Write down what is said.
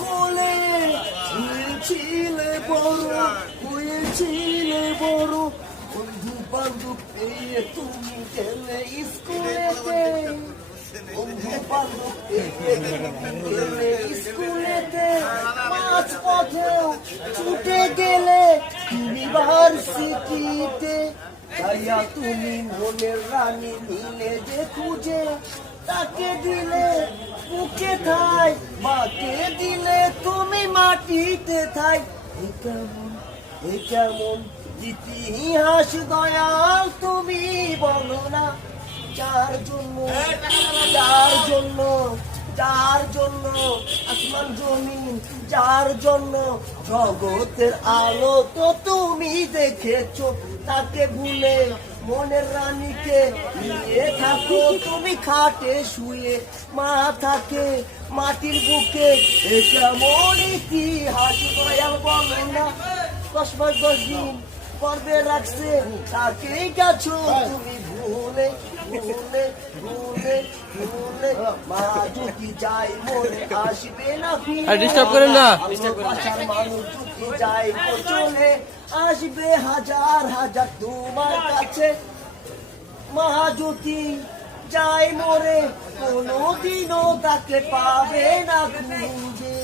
কোলে ছিলে বড় হয়েছিলে বড় বন্ধু বান্ধব পেয়ে তুমি গেলে স্কুলেতে বন্ধু বান্ধব পেয়ে গেলে স্কুলেতে মাঝ পথেও ছুটে গেলে ইউনিভার্সিটিতে তাইয়া তুমি মনের রানী নিলে যে খুঁজে তাকে দিলে বুকে থাই মাকে দিলে তুমি মাটিতে থাই এ কেমন ইতিহাস দয়াল তুমি বলো না যার জন্য আসমান জমিন যার জন্য জগতের আলো তো তুমি দেখেছো তাকে ভুলে মনের রানীকে নিয়ে থাকো তুমি খাটে শুয়ে মা থাকে মাটির বুকে এ কেমন ইতিহাস দয়াল বলো না 10 মাস 10 দিন পর্বে রাখছে তাকেই গেছো তুমি ভুলে ভুলে ভুলে ভুলে মা যদি যাই মরে আসবে না ডিস্টার্ব করেন না মানুষ যদি যাই চলে আসবে হাজার হাজার তোমার কাছে মা যদি যাই মরে কোনোদিনও তাকে পাবে না খুঁজে